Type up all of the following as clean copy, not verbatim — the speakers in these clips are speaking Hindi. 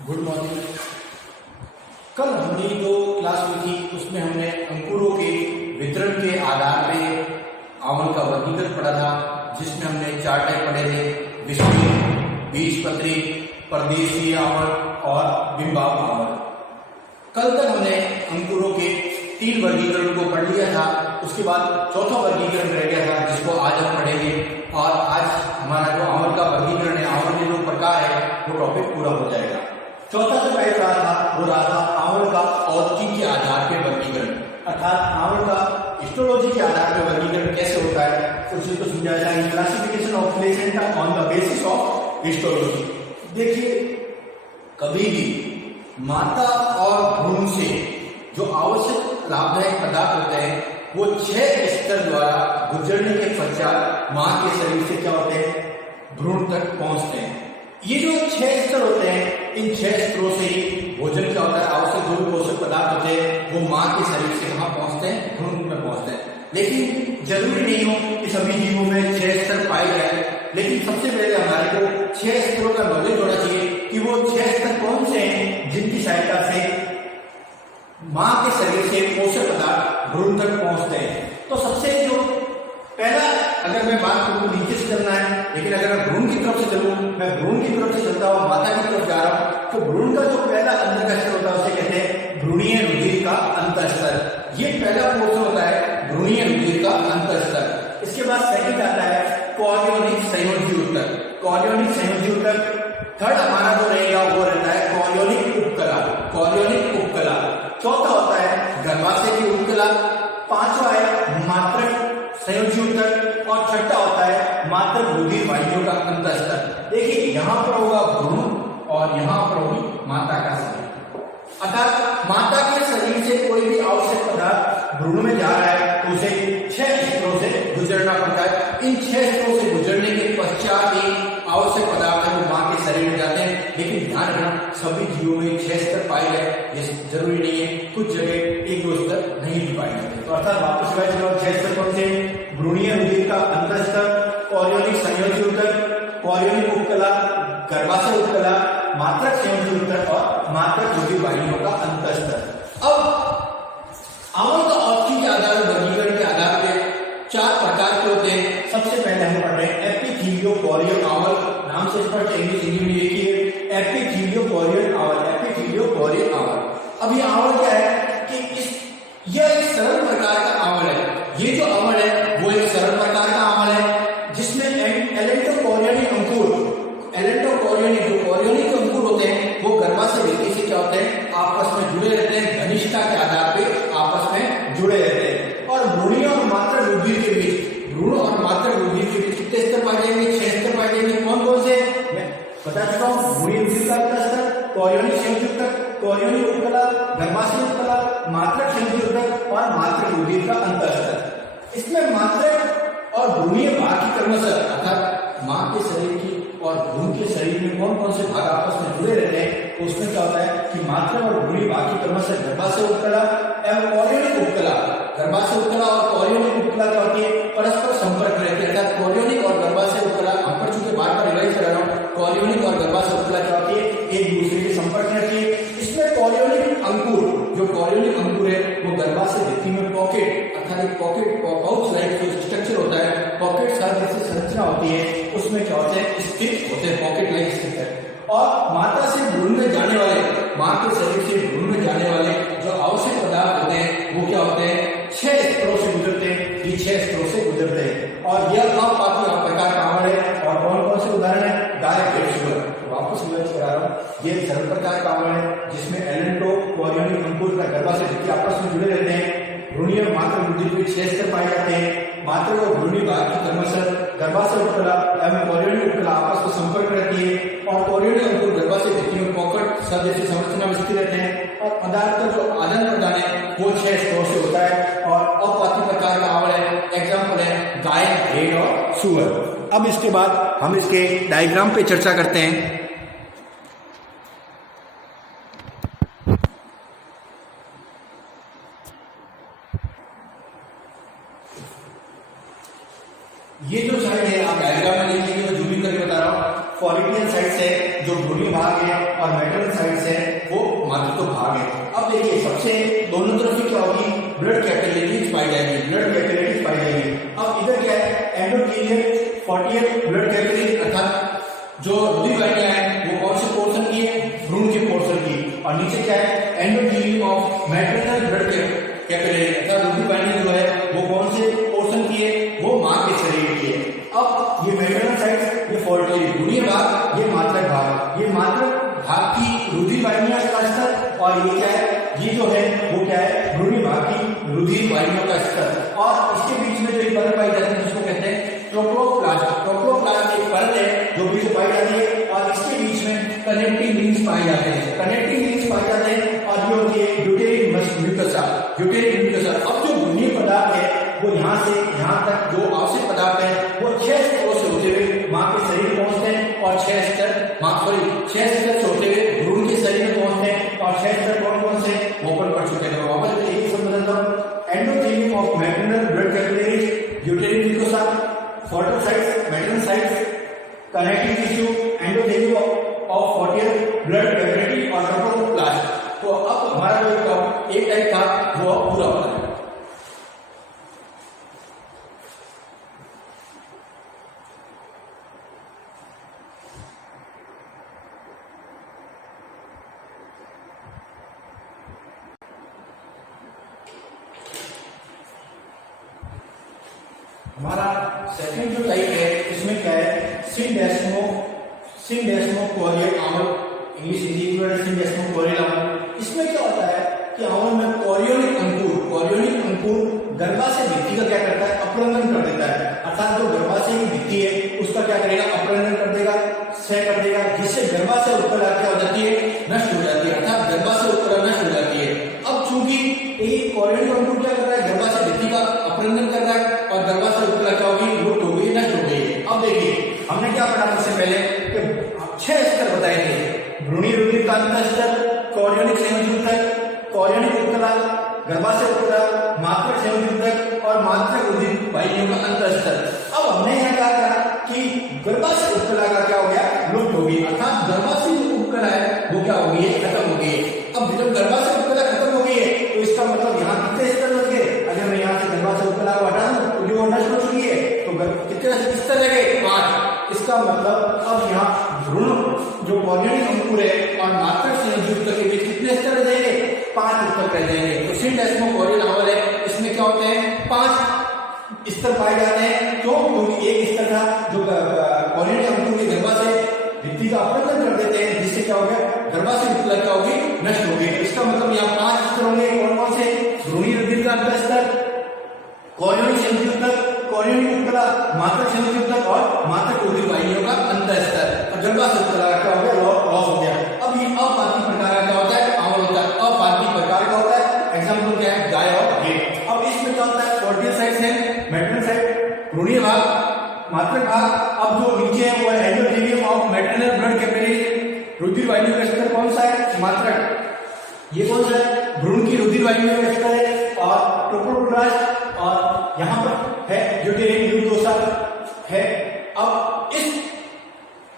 Good morning. कल हमने जो क्लास हुई थी उसमें हमने अंकुरों के वितरण के आधार पे आंवल का वर्गीकरण पढ़ा था, जिसमें हमने 4 टाइप पढ़े थे: विषुवी, बीजपत्री, परदेशीय आंवल और बिंबाक आंवल। कल तक हमने अंकुरों के 3 वर्गीकरण को पढ़ लिया था। उसके बाद चौथा वर्गीकरण रह गया था, जिसको आज हम पढ़ेंगे। और आज हमारा जो आंवल का वर्गीकरण है, आंवल के जो प्रकार है, वो टॉपिक पूरा हो जाएगा। चौथा जो टाइप रहा था वो रहा था आंवल का औषधि के आधार पे वर्गीकरण, अर्थात आंवल का हिस्टोलॉजी के आधार पर वर्गीकरण कैसे होता है उसे तो समझाया जाएगा। Classification of placenta on the basis of histology. देखिए, कभी भी माता और भ्रूण से जो आवश्यक लाभदायक पदार्थ होते हैं वो 6 स्तर द्वारा गुजरने के पश्चात मां के शरीर से क्या होते हैं, भ्रूण तक पहुंचते हैं। ये जो 6 स्तर होते हैं, इन 6 स्तरों से ही भोजन क्या होता है, आवश्यक जो पोषक पदार्थ होते हैं वो मां के शरीर से कहाँ पहुंचते हैं, भ्रूण में पहुंचते हैं। लेकिन जरूरी नहीं हो कि सभी जीवों में 6 स्तर पाए जाए, लेकिन सबसे पहले हमारे को 6 स्तरों का नॉलेज होना चाहिए कि वो 6 स्तर कौन से हैं जिनकी सहायता से मां के शरीर से पोषक पदार्थ भ्रूण तक पहुंचते हैं। तो सबसे जो पहला, अगर मैं बात करूं नीचे से चलना है, लेकिन अगर मैं भ्रूण की तरफ से चलूं, मैं भ्रूण की तरफ से चलता हूं, माता की तरफ जा रहा हूं, तो भ्रूण का जो पहला अंतर का स्तर होता है उसे कहते हैं भ्रूणीय रुधिर का अंतःस्तर। ये पहला पोर्शन होता है भ्रूणीय रुधिर का अंतःस्तर। इसके बाद सेकंड आता है कॉरियोनिक संयोजी ऊतक। कॉरियोनिक संयोजी ऊतक। थर्ड हमारा जो रहेगा वो रहता है कॉरियोनिक उपकला। कॉरियोनिक उपकला। चौथा होता है गर्भाशय की उपकला। पांचवा है मात्रक संयोजी ऊतक और छठा होता है मात्रक रुधिर वाहिनियों का अंतःस्तर। देखिए, यहाँ पर होगा भ्रूण और यहाँ पर होगी माता का शरीर। अर्थात माता के शरीर से कोई भी आवश्यक पदार्थ भ्रूण में जा रहा है तो उसे 6 स्तरों से गुजरना पड़ता है। इन 6 स्तरों से गुजरने के पश्चात ही आवश्यक पदार्थ है वो मां के शरीर में जाते हैं। लेकिन ध्यान रखना, सभी जीवों में 6 स्तर पाए गए ये जरूरी नहीं है, कुछ जगह 1-2 स्तर नहीं भी पाए जाते। तो अर्थात वापस 6 स्तर कौन से? भ्रूणीय रुधिर का अंतःस्तर, कॉरियोनिक संयोजी ऊतक, कॉरियोनिक उपकला, गर्भाशय उपकला, मात्रक संयोजी ऊतक और मात्रक रुधिर वाहिनियों का अंतःस्तर। अब आंवल का औषधि के आधार पर, वर्गीकरण के आधार पर 4 प्रकार के होते हैं। सबसे पहले हम पढ़ रहे हैं एपिथेलियोकोरियल आंवल। नाम से स्पष्ट इंग्लिश में लिखिए एपिथेलियोकोरियल आंवल। एपिथेलियोकोरियल आंवल। अब ये आंवल क्या है कि यह एक सरल प्रकार का आंवल है। ये जो आंवल है वो एक सरल प्रकार का आंवल है जिसमें एलेंटोकोरियनी अंकुर, जो कोरियनिक अंकुर होते हैं वो गर्भाशय भित्ति से क्या होते हैं, आपस में जुड़े रहते हैं, घनिष्ठता के आधार पे आपस में जुड़े रहते हैं। और भ्रूणीय और मात्रक रुधिर के बीच, भ्रूण और मात्रक रुधिर के बीच कितने स्तर पाए जाएंगे? 6 स्तर पाए जाएंगे। कौन कौन से मैं बता चुका हूँ। भ्रूणीय रुधिर का अंतःस्तर, कॉरियोनिक संयोजी ऊतक, कॉरियोनिक उपकला, गर्भाशय उपकला, मात्रक संयोजी ऊतक और मात्रक रुधिर का अंतःस्तर। इसमें मात्रक और भ्रूणीय भाग की क्रमशः, अर्थात मां के शरीर की और भ्रूण के शरीर में कौन कौन से भाग आपस में जुड़े रहते हैं, तो उसमें क्या होता है कि मात्रक और भ्रूणीय भाग की क्रमशः गर्भाशय उपकला एवं कॉरियोनिक उपकला, गर्भाशय उपकला और कॉरियोनिक उपकला क्या होती है, परस्पर संपर्क रहते हैं। अर्थात कॉरियोनिक और गर्भाशय उपकला, हम पर चूंकि बार बार रिवाइज कर रहा हूँ, कॉरियोनिक और गर्भाशय उपकला क्या होती है, एक दूसरे के संपर्क में रहती है। इसमें कॉरियोनिक अंकुर, जो कॉरियोनिक अंकुर है वो गर्भाशय भित्ति में पॉकेट, अर्थात एक पॉकेट पाउच लाइक जो स्ट्रक्चर होता है, पॉकेट साथ जैसे संरचना होती है, उसमें क्या होते हैं, स्थित होते हैं, पॉकेट लाइक स्थित है। और माता से भ्रूण में जाने वाले, मां के शरीर से भ्रूण में जाने वाले जो आवश्यक पदार्थ होते हैं वो क्या होते हैं, 6 स्तरों से गुजरते हैं। ये 6 स्तरों से गुजरते हैं और यह अपात्य प्रकार का आंवल है। और कौन कौन से उदाहरण है? गाय, भेड़, सुअर। वापस रिवाइज करा रहा हूँ। ये सरल प्रकार का आंवल है जिसमें एलेंटोकोरियनिक अंकुर का गर्भाशय भित्ति आपस में जुड़े रहते हैं। भ्रूणीय और मात्रक रुधिर के 6 स्तर पाए जाते हैं। मात्रक और भ्रूणीय भाग की क्रमशः गर्भाशय उपकला एवं कॉरियोनिक उपकला आपस में संपर्क रहती है। और कॉरियोनिक अंकुर गर्भाशय भित्ति में पॉकेट सब जैसी संरचना में स्थित रहते हैं। और पदार्थ का जो आदान प्रदान है वो 6 स्तरों से होता है और अपात्य प्रकार का आंवल है। एग्जाम्पल है गाय, भेड़ और सुअर। अब इसके बाद हम इसके डायग्राम पे चर्चा करते हैं। ये जो साइड है आप डायग्राम में लिखेंगे, मैं जूमिंग करके बता रहा हूँ। फॉलिटियल साइड से जो भ्रूणीय भाग है और मैटरनल साइड से वो मातृत्व भाग है। अब देखिए सबसे दोनों तरफ क्या होगी, ब्लड कैपिलरीज पाई जाएगी, ब्लड कैपिलरीज पाई जाएगी। अब इधर क्या है, एंडोथेलियल फोर्टियल ब्लड कैपिलरीज अर्थात जो रुधिर वाहिनियां है वो कौन से पोर्शन की है, भ्रूण के पोर्शन की, और नीचे क्या है, endothelium of maternal blood capillary अर्थात रुधिर वाहिनी जो है वो कौन से पोर्शन की है, वो मां के शरीर की है। अब ये मैटरनल साइड, ये फोर्टियल भ्रूणीय भाग, ये मातृ भाग, ये मातृ भाग की रुधिर वाहिनियां का स्तर, और ये क्या है, ये जो है वो क्या है, भ्रूणीय भाग की रुधिर वाहिनियों का स्तर। और इसके बीच में जो एक परत पाई जाती है जिसको कहते हैं ट्रोपोप्लास्ट। ट्रोपोप्लास्ट एक परत है जो बीच में पाई जाती है, और इसके बीच में कनेक्टिंग लिंक्स पाए जाते हैं, कनेक्टिंग लिंक्स पाए जाते हैं, और ये होती है ड्यूटेरिन म्यूकोसा, ड्यूटेरिन म्यूकोसा। अब जो भ्रूणीय पदार्थ है वो यहाँ से यहाँ तक जो आवश्यक पदार्थ है वो 6 स्तरों से होते हुए मां के शरीर में पहुंचते हैं, और 6 स्तर 6 स्तर से होते हुए भ्रूण के शरीर में पहुंचते हैं, और 6 स्तर कौन कौन से वो पर पढ़ चुके हैं। वापस एक समझ लो, endothelium of maternal blood capillaries, uterine mucosa, foetal sides, maternal sides, connecting tissue, endothelium of foetal blood capillary और ट्रोपोप्लास्ट। तो अब हमारा जो एक टाइप था वो पूरा होता है। हमारा सेकंड जो टाइप है इसमें क्या है, सिंडेस्मो कोरियल आमल, इंग्लिश हिंदी में सिंडेस्मो कोरियल आमल। इसमें क्या होता है कि आमल में कोरियोनिक अंकुर गर्भाशय भित्ति का क्या करता है, अपरंजन कर देता है, अर्थात जो गर्भाशय की भित्ति है उसका क्या करेगा, अपरंजन कर देगा, क्षय कर देगा, जिससे गर्भाशय उत्पला क्या हो जाती है, नष्ट हो जाती है, अर्थात गर्भाशय उत्पला नष्ट हो जाती है। अब चूंकि ये कोरियोनिक अंकुर क्या कर रहा है, गर्भाशय भित्ति का अपरंजन कर रहा है, और गर्भाशय उत्पला क्या होगी, लुप्त हो गई, नष्ट हो गई। अब देखिए हमने क्या पढ़ा इससे पहले कि 6 स्तर बताए थे, भ्रूणीय रुधिर का अंत स्तर, कोरियोनिक संयोजक, कोरियोनिक उत्तला, गर्भाशय उत्तला, मातृक संयोजक और मातृक रुधिर वाहिनियों का अंत स्तर। अब हमने यहाँ क्या कहा कि गर्भाशय उत्तला का क्या हो गया, लुप्त हो गई, अर्थात गर्भाशय जो उपकला है वो क्या हो गई है, खत्म हो गई है। अब जब गर्भाशय उत्तला खत्म हो गई है तो इसका मतलब यहाँ कितने स्तर लग गए, अगर मैं यहाँ से गर्भाशय उत्तला को हटा दूं तो जो नष्ट हो चुकी है तो कितने स्तर लगे, 5। इसका मतलब अब यहाँ भ्रूण जो कोरियोनिक अंकुर है और मातृक संयोजक के बीच कितने स्तर रह जाएंगे, 5 स्तर रह जाएंगे। तो सिंडेस्मो कोरियल आमल है, इसमें क्या होते हैं, 5 स्तर पाए जाते हैं। क्यों, क्योंकि एक स्तर था जो कोरियोनिक अंकुर के गर्भाशय भित्ति का अपरंजन कर देते हैं, जिससे क्या हो गया, गर्भाशय उत्तला क्या होगी, नष्ट हो गई। इसका मतलब यहाँ 5 स्तर होंगे, कौन कौन से, भ्रूणीय रुधिर का अंत स्तर, कोरियोनिक संयोजक, कोरियोनिक उत्तला, मातृक संयोजक और मातृक रुधिर वाहिनियों का अंत स्तर, और गर्भाशय उत्तला क्या हो गया, लॉस हो गया। अब ये अपार्थी प्रकार का क्या होता है, आमल होता है, अपार्थी प्रकार का होता है। एग्जाम्पल क्या है, गाय और भेड़। अब इसमें क्या होता है, फोर्टियल साइड है, मैटरनल साइड, भ्रूणीय भाग, मातृक भाग। अब जो नीचे है वो है endothelium of maternal blood capillary, रुधिर वाहिनी का स्तर कौन सा है, मातृक। ये कौन सा है, भ्रूण की रुधिर वाहिनी का स्तर है, और ट्रोपोप्लास्ट, और यहाँ पर है ड्यूटेरिन म्यूकोसा है। अब इस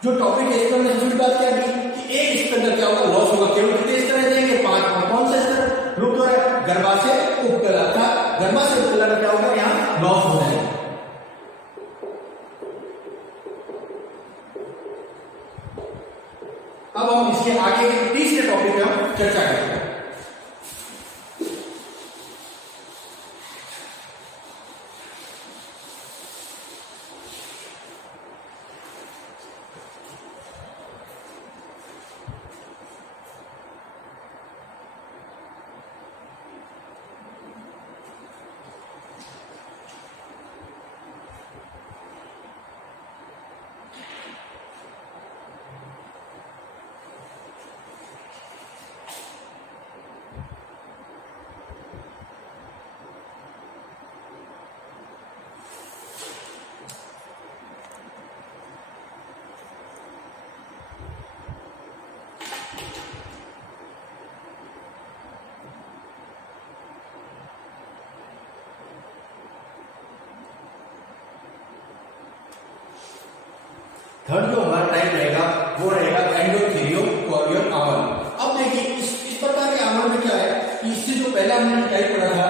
जो टॉपिक है इसमें हमने दूसरी बात क्या की कि एक स्तर का क्या होगा, लॉस होगा, केवल कितने स्तर रह जाएंगे, 5। और कौन सा स्तर लुप्त हो रहा है, गर्भाशय उपकला था, गर्भाशय उपकला का क्या होगा, यहाँ लॉस हो जाएगा। अब हम इसके आगे के तीसरे टॉपिक पे हम चर्चा करेंगे। थर्ड जो हमारा टाइप रहेगा वो रहेगा एंडोथेलियो कोरियल आवन। अब देखिए इस प्रकार के आवन में क्या है कि इससे जो पहला हमने टाइप पढ़ा था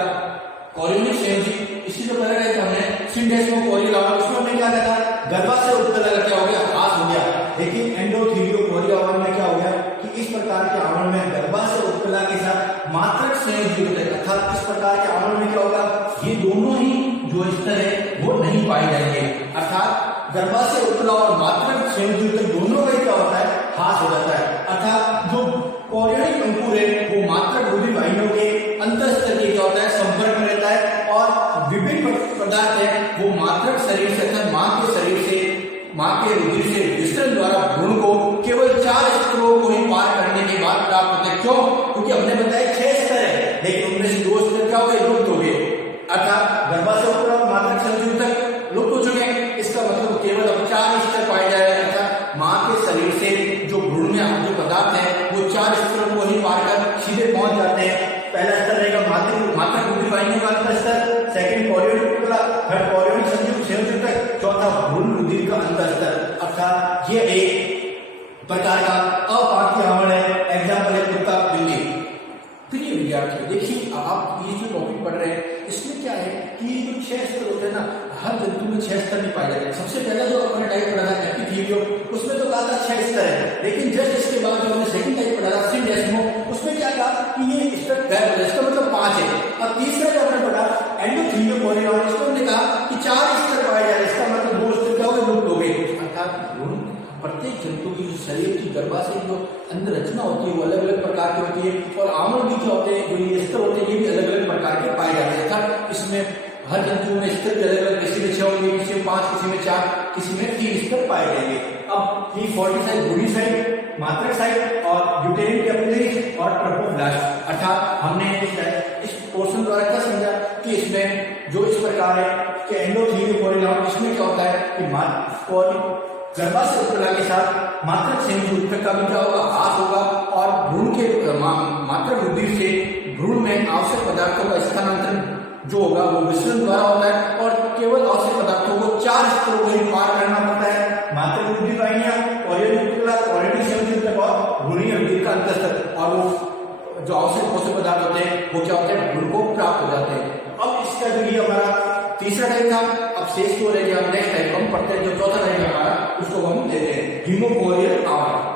कोरियोनिक संयोजी, इससे जो पहला टाइप हमने सिंडेस्मो कोरियल आवन, उसमें हमने क्या कहा था गर्भाशय उत्तला क्या हो गया, हास हो गया। लेकिन एंडोथेलियो कोरियल आवन में क्या हो गया कि इस प्रकार के आवन में गर्भाशय उत्तला के साथ मात्रक संयोजी होते हैं, अर्थात इस प्रकार के आवन में क्या होगा, ये दोनों ही जो स्तर है वो नहीं पाए जाएंगे, अर्थात गर्भाशय उत्तला और मात्रक संयोजी दोनों का क्या होता है, हास हो जाता है। अर्थात जो कोरियोनिक अंकुर है वो मात्रक रुधिर वाहिनियों के अंतःस्तर के क्या होता है संपर्क में रहता है, और विभिन्न पदार्थ है वो मात्रक शरीर से अर्थात मां के शरीर से, मां के रुधिर से विसर्जन द्वारा भ्रूण को केवल 4 स्तरों को ही पार करने के बाद प्राप्त होते हैं। क्यों? क्योंकि हमने बताया 6 स्तर है, लेकिन उनमें से 2 स्तर क्या हो गए, लुप्त हो गए, अर्थात गर्भाशय उत्तला और मात्रक संयोजी तक लुप्त हो चुके हैं। इसका मतलब केवल अब 4 स्तर पाए जा रहे हैं, अर्थात मां के शरीर से जो भ्रूण में जो पदार्थ है वो 4 स्तरों को ही पार कर सीधे पहुंच जाते हैं। पहला स्तर रहेगा मात्रक रुधिर वाहिनियों का अंतःस्तर, सेकंड कोरियोनिक उत्तला, थर्ड कोरियोनिक संयोजी तक, चौथा भ्रूण रुधिर का अंतःस्तर, अर्थात ये एक प्रकार का अपाक्य आवन है। एग्जाम्पल है कुत्ता बिल्ली। प्रिय विद्यार्थी देखिए आप ये जो टॉपिक पढ़ रहे हैं इसमें क्या है कि जो 6 स्तर होते हैं ना, हर जंतु में 6 स्तर नहीं पाए जाते हैं। सबसे पहला जो अपने टाइप पढ़ा था एपिथेलियो, उसमें तो कहा था 6 स्तर है, लेकिन जस्ट इसके बाद जो हमने सेकंड टाइप पढ़ा था सिंडेस्मो, उसमें क्या कहा कि ये स्तर गायब हो जाए, इसका मतलब 5 है। और तीसरा जो हमने पढ़ा एंडोथेलियो कोरियल आवन, इसको हमने कहा कि 4 स्तर पाए जा रहे हैं, इसका मतलब 2 स्तर क्या हो गए, लुप्त हो गए। अर्थात प्रत्येक जंतु की जो शरीर की गर्भाशय जो अंदर रचना होती है वो अलग अलग प्रकार की होती है, और आवन भी क्या होते हैं, जो ये स्तर होते हैं ये भी अलग अलग प्रकार के पाए जाते हैं। अर्थात इसमें हर जंतु में स्तर भी अलग अलग, किसी में 6 होंगे, किसी में 5, किसी में 4, किसी में 3 स्तर पाए जाएंगे। अब ये 40 साइड बूढ़ी साइड, मात्रक साइड और यूटेरिन कैपिलरीज और ट्रोपोब्लास्ट, अर्थात हमने इस पोर्शन द्वारा क्या समझा कि इसमें जो इस प्रकार है कि एंडोथेलियो कोरियल आवन, इसमें क्या होता है कि गर्भाशय उत्तला के साथ मात्रक संयोजी उत्तक का भी क्या होगा, हास होगा, और भ्रूण के मात्रक रुधिर से भ्रूण में आवश्यक पदार्थों का स्थानांतरण जो होगा वो विसर्जन द्वारा होता है, और केवल आवश्यक पदार्थों को 4 स्तरों में पार करना पड़ता है, मात्रक रुधिर वाहिनियां, कोरियोनिक उत्तला, कोरियोनिक संयोजी उत्तक और भ्रूणीय रुधिर का अंतःस्तर, और वो जो आवश्यक पोषक पदार्थ होते हैं वो क्या होते हैं, भ्रूण को प्राप्त हो जाते हैं। अब इसका जो ये हमारा तीसरा टाइप था, अब शेष को लेके हम नेक्स्ट टाइप हम पढ़ते हैं, जो चौथा टाइप हमारा उसको हम देते हैं हीमोकोरियल आवन।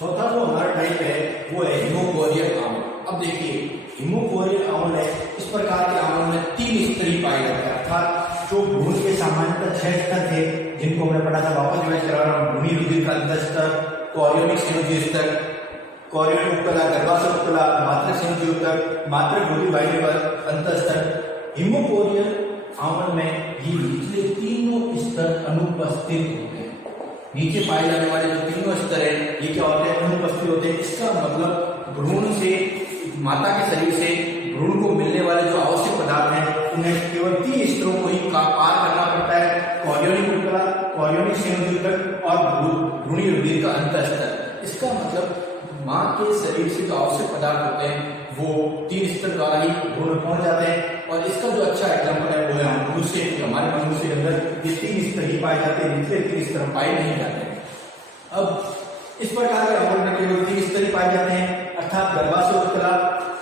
चौथा जो हमारा टाइप है वो है हीमोकोरियल आवन। अब देखिए हीमोकोरियल आवन है, इस प्रकार के आवन में 3 स्तरीय पाए जाते हैं, अर्थात जो भ्रूण के सामान्यतः 6 स्तर थे जिनको हमने पढ़ा था, वापस रिवाइज करा रहा हूं, भ्रूणी रुधिर का अंतःस्तर, कोरियोनिक संयोजी स्तर, कोरियोनिक उत्तला, गर्भाशय उत्तला, मात्रक संयोजी उत्तक, मात्रक रुधिर वाहिनी का अंतःस्तर। हीमोकोरियल आवन में ये निचले तीनों स्तर अनुपस्थित होते हैं। नीचे पाए जाने वाले जो तीनों स्तर है ये क्या होते हैं, अनुपस्थित होते हैं। इसका मतलब भ्रूण से, माता के शरीर से भ्रूण को मिलने वाले जो आवश्यक पदार्थ हैं उन्हें केवल 3 स्तरों को ही पार करना पड़ता है, कोरियोनिक उत्तला, कोरियोनिक संयोजी उत्तक और भ्रूणीय रुधिर का अंतःस्तर। इसका मतलब मां के शरीर से जो आवश्यक पदार्थ होते हैं वो 3 स्तर द्वारा ही भ्रूण पहुंच जाते हैं, और इसका जो अच्छा एग्जाम्पल है वो है मनुष्य। हमारे मनुष्य के अंदर ये 3 स्तर ही पाए जाते हैं, निचले 3 स्तर पाए नहीं जाते हैं। अब इस प्रकार के आवन में केवल 3 स्तर ही पाए जाते हैं, अर्थात गर्भाशय उत्तला,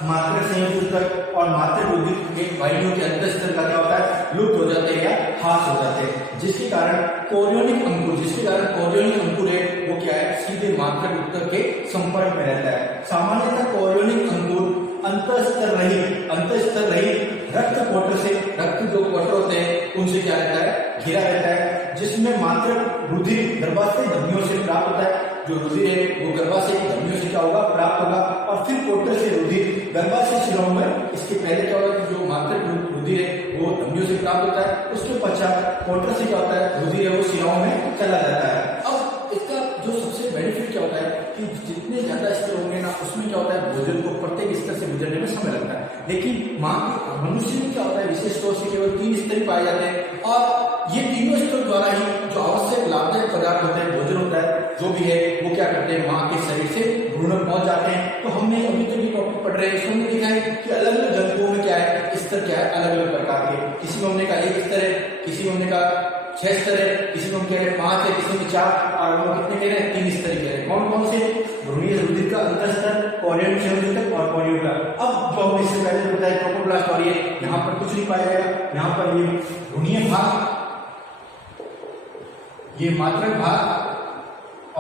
मात्रक संयोजी उत्तक और मात्रक रुधिर के वाहिनियों के अंतःस्तर का क्या होता है, लुप्त हो जाते हैं या हास हो जाते हैं, जिसके कारण कोरियोनिक अंकुर है वो क्या है, सीधे मात्रक उत्तक के संपर्क में रहता है। सामान्यतः कोरियोनिक अंकुर अंतःस्तर रहित रक्त कोटर से, रक्त जो कोटर होते हैं उनसे क्या रहता है, घिरा रहता है, जिसमें मात्रक रुधिर गर्भाशय धमनियों से प्राप्त होता है। जो रुधिर है वो गर्भाशय की धमनियों से क्या होगा, प्राप्त होगा, और और फिर कोटर से रुधिर गर्भाशय शिराओं में, इसके पहले क्या होता है जो मात्रक रुधिर है वो धमनियों से प्राप्त होता है, उसके पश्चात कोटर से क्या होता है रुधिर है वो शिराओं में चला जाता है। अब इसका जो सबसे बेनिफिट क्या होता है कि जितने ज्यादा स्तर होंगे ना उसमें क्या होता है भोजन को प्रत्येक स्तर से गुजरने में समय लगता है। लेकिन माँ के मनुष्य में क्या होता है विशेष तौर से केवल 3 स्तर ही पाए जाते हैं और ये तीनों स्तर द्वारा ही जो आवश्यक लाभदायक पदार्थ होते हैं भोजन होता है जो भी है वो क्या करते हैं माँ के शरीर से भ्रूण में पहुंच जाते हैं। तो हमने अभी तक ये टॉपिक पढ़ रहे हैं, इसमें हमने देखा है कि अलग अलग जंतुओं में क्या है स्तर क्या है अलग अलग प्रकार के, किसी में हमने कहा 1 स्तर है, किसी में हमने कहा 6 स्तर है, किसी में हम कह रहे हैं 5 है, किसी में 4 और हम कितने कह रहे हैं 3 स्तर कह रहे हैं। कौन कौन से? भ्रूणीय रुधिर का अंतर स्तर, कोरियोनिक संयोजक और कोरियोनिक। अब जो हमने इससे पहले बताया ट्रोपोब्लास्ट और यहाँ पर कुछ नहीं पाया जाएगा, यहाँ पर ये भ्रूणीय भाग, ये मात्रक भाग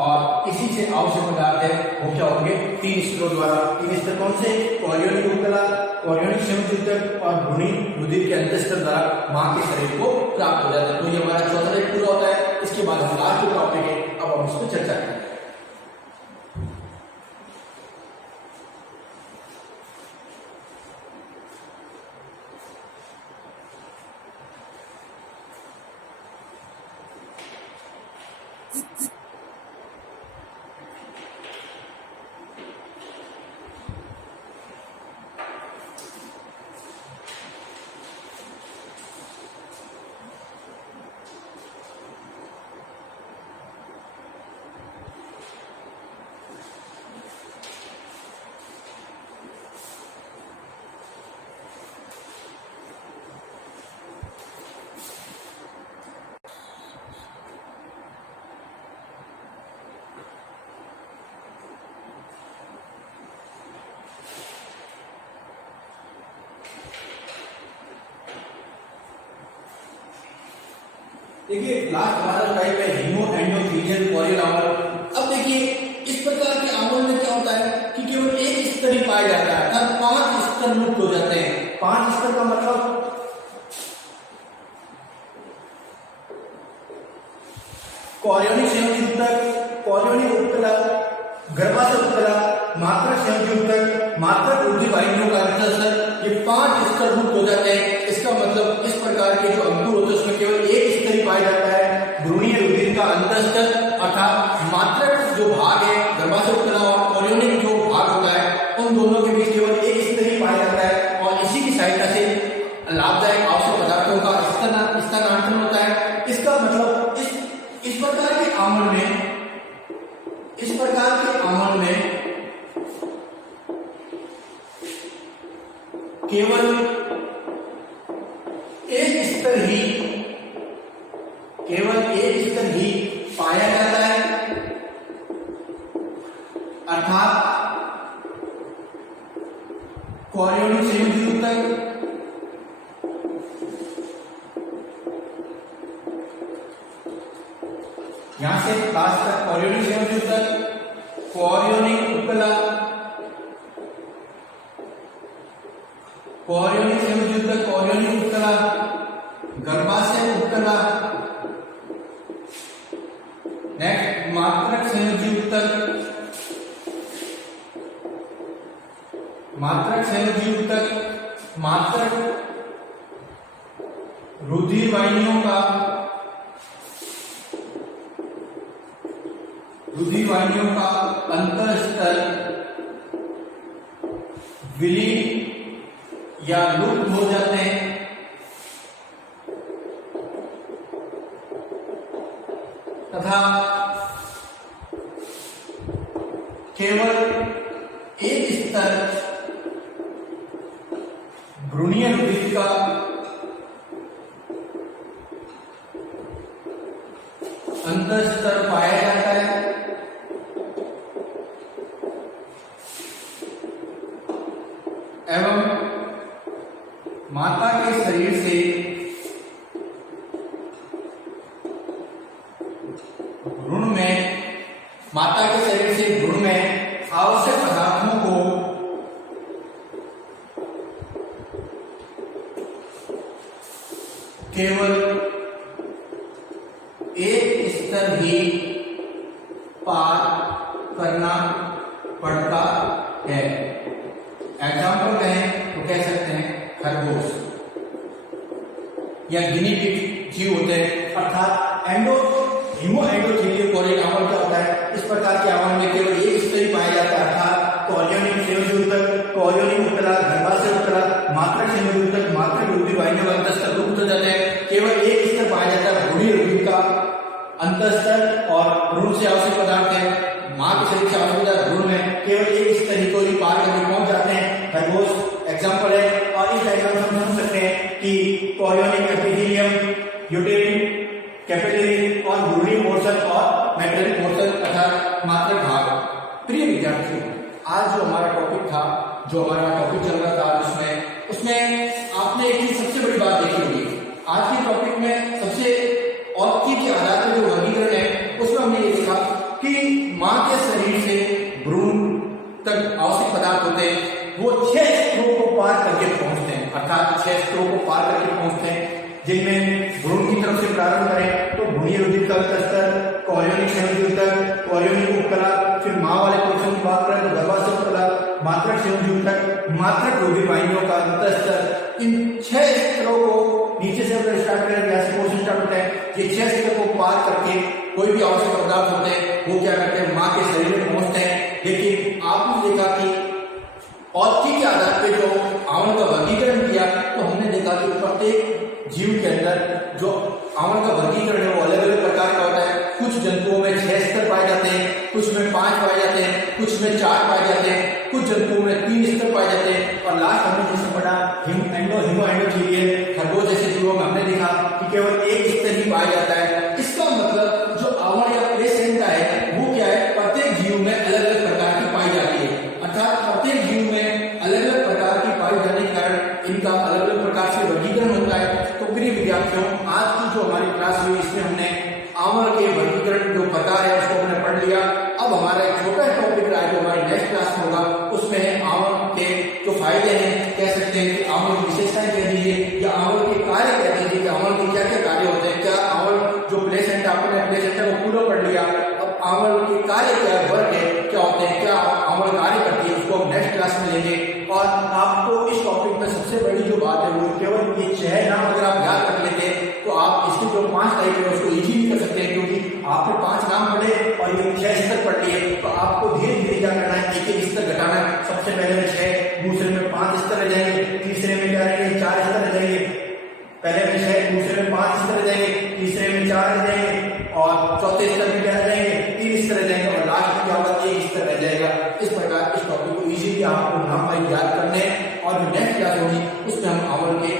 और इसी से आवश्यक पदार्थ है वो क्या होंगे 3 स्तरों द्वारा। 3 स्तर कौन से? कोरियोनिक उपकला, कोरियोनिक संयोजक और भ्रूणीय रुधिर के अंतर स्तर द्वारा मां के शरीर को प्राप्त हो जाता है। तो ये हमारा चौथा टॉपिक पूरा होता है। इसके बाद हम लास्ट जो टॉपिक है अब हम इस पर चर्चा करेंगे। देखिए लास्ट हमारा टाइप है हीमो एंडोथेलियल कोरियल आंवल। अब देखिए इस प्रकार के आंवल में क्या होता है कि केवल 1 स्तर ही पाया जाता है, अर्थात 5 स्तर लुप्त हो जाते हैं। 5 स्तर का मतलब कोरियोनिक संयोजी ऊतक, कोरियोनिक उपकला, गर्भाशय उपकला, मात्रक संयोजी ऊतक, मात्रक रुधिर वाहिनियों का अंतर स्तर, ये 5 स्तर लुप्त हो जाते हैं। इसका मतलब इस प्रकार के जो अंकुर होते हैं उसमें केवल 1 स्तर ही पाया जाता है, भ्रूणीय रुधिर का अंतर स्तर, अर्थात मात्रक जो भाग है गर्भाशय उपकला और कोरियोनिक जो भाग होता है उन दोनों के बीच केवल 1 स्तर ही पाया जाता है और इसी की सहायता से लाभदायक आवश्यक पदार्थों का स्थानांतरण होता है। इसका मतलब इस प्रकार के आंवल में केवल 1 स्तर ही पाया जाता है, अर्थात कोरियोनिक संयोजी ऊतक, यहां से लास्ट तक कोरियोनिक संयोजी ऊतक, कोरियोनिक उपकला, कोरियोनिक संयोजी ऊतक, कोरियोनिक उपकला, गर्भाशय उपकला, नेक्स्ट मात्रक संयोजी ऊतक, मात्रक संयोजी ऊतक, मात्रक रुधिर वाहिनियों का अंतर स्तर विलीन या लुप्त हो जाते हैं तथा केवल 1 स्तर भ्रूणीय रुधिर का अंतर स्तर पाया जाता है एवं माता के शरीर से भ्रूण में आवश्यक पदार्थों को केवल 1 स्तर ही पार करना पड़ता है। एग्जाम्पल कहें तो कह सकते हैं खरगोश या गिनी पिग जीव होते हैं। अर्थात हिमो एंडोथेलियल कोरियन आवन क्या होता है, इस प्रकार के आवन में केवल एक स्तर ही पाया जाता है, अर्थात कोरियोनिक संयोजक, कोरियोनिक उत्तरा, गर्भाशय उत्तरा, मात्रक संयोजक, मात्रक रुधिर वाहिनी व अंतस्तर लुप्त हो जाते हैं। केवल एक स्तर पाया जाता है भ्रूणी रुधिर का, अंतस्तर और भ्रूण से आवश्यक पदार्थ है, मां के शरीर से आवश्यक पदार्थ भ्रूण में केवल एक स्तर ही कोई पार करके पहुंच जाते हैं। खरगोश एग्जाम्पल है। और इस डायग्राम से हम समझ सकते हैं कि कोरियोनिक एपिथेलियम, यूटेरिन, कैपिलरी और भ्रूणी पोर्शन और मेटल पोर्शन अर्थात मात्रक भाग। प्रिय विद्यार्थियों, आज जो हमारा टॉपिक था, जो हमारा टॉपिक चल रहा था, उसमें आपने एक ही सबसे बड़ी बात देखी होगी। आज के टॉपिक में सबसे औषधि के आधार पर जो वर्गीकरण है, उसमें हमने ये देखा कि मां के शरीर से भ्रूण तक आवश्यक पदार्थ होते हैं, वो 6 स्तरों को पार करके पहुंचते हैं, अर्थात 6 स्तरों को पार करके पहुंचते हैं, जिनमें भ्रूण की तरफ से प्रारंभ करें तो भ्रूणी रुधिर का स्तर, कोरियोनिक संयोजक, कोरियोनिक उपकला, फिर मां वाले पोर्शन की बात करें तो गर्भाशय उपकला, मात्रक संयोजक, मात्रक रुधिर वाहिनियों का अंतस्तर। इन 6 स्तरों को नीचे से अगर स्टार्ट करें, गैस पोर्शन स्टार्ट होता है, ये 6 स्तर को पार करके कोई भी आवश्यक पदार्थ होते हैं वो क्या करते हैं, मां के शरीर में पहुंचते हैं। लेकिन आपने देखा कि औषधि के आधार पे जो आवन का वर्गीकरण किया, तो हमने देखा कि प्रत्येक जीव के अंदर जो आवन का वर्गीकरण है वो अलग अलग प्रकार का होता है। कुछ जंतुओं में 6 स्तर पाए जाते हैं, कुछ में 5 पाए जाते हैं, कुछ में 4 पाए जाते हैं, कुछ जंतुओं में 3 स्तर पाए जाते हैं। और लास्ट हमने जिससे पढ़ा हिमो एंडोथेलियल खरगोश जैसे जीवों में हमने देखा कि केवल एक स्तर ही पाया जाता है। इसका मतलब जो आवन या प्लेसेंटा है वो क्या है, प्रत्येक जीव में अलग अलग प्रकार की पाई जाती है, अर्थात प्रत्येक जीव में अलग अलग प्रकार की पाई जाने के कारण इनका अलग अलग प्रकार से वर्गीकरण होता है। तो प्रिय विद्यार्थियों, आज की जो हमारी क्लास हुई इसमें हमने आवन के वर्गीकरण जो प्रकार है उसको हमने पढ़ लिया। अब हमारा एक छोटा टॉपिक रहा है जो हमारी नेक्स्ट क्लास में होगा, उसमें है आवन के जो फायदे हैं, कह सकते हैं कि आवन की विशेषताएं कह दीजिए या आवन के कार्य कह दीजिए कि आवन के क्या क्या कार्य होते हैं। क्या आवन जो प्लेसेंटा, आपने प्लेसेंटा को पूरा पढ़ लिया, अब आवन के कार्य क्या वर्ग है, क्या होते हैं, क्या आवन कार्य करती है, उसको हम नेक्स्ट क्लास में लेंगे। और आपको इस टॉपिक में सबसे बड़ी जो बात है वो केवल ये 6 नाम अगर आप याद रख लेते हैं तो आप इसके जो 5 टाइप है उसको इजीली कर सकते हैं, क्योंकि आपने 5 नाम पढ़े और ये 6 स्तर पढ़ लिए, तो आपको धीरे धीरे क्या करना है, एक एक स्तर घटाना है। सबसे पहले में 6, दूसरे में 5 स्तर रह जाएंगे, तीसरे में क्या रहेंगे, 4 स्तर रह जाएंगे, पहले में 6, दूसरे में 5 स्तर रह जाएंगे, तीसरे में 4 रह जाएंगे और चौथे स्तर में क्या रह जाएंगे, 3 स्तर रह जाएंगे और लास्ट में क्या होगा, 1 स्तर रह जाएगा। इस प्रकार इस टॉपिक को इजीली आपको नाम वाइज याद करने और जो नेक्स्ट क्लास होगी उसमें हम आवन के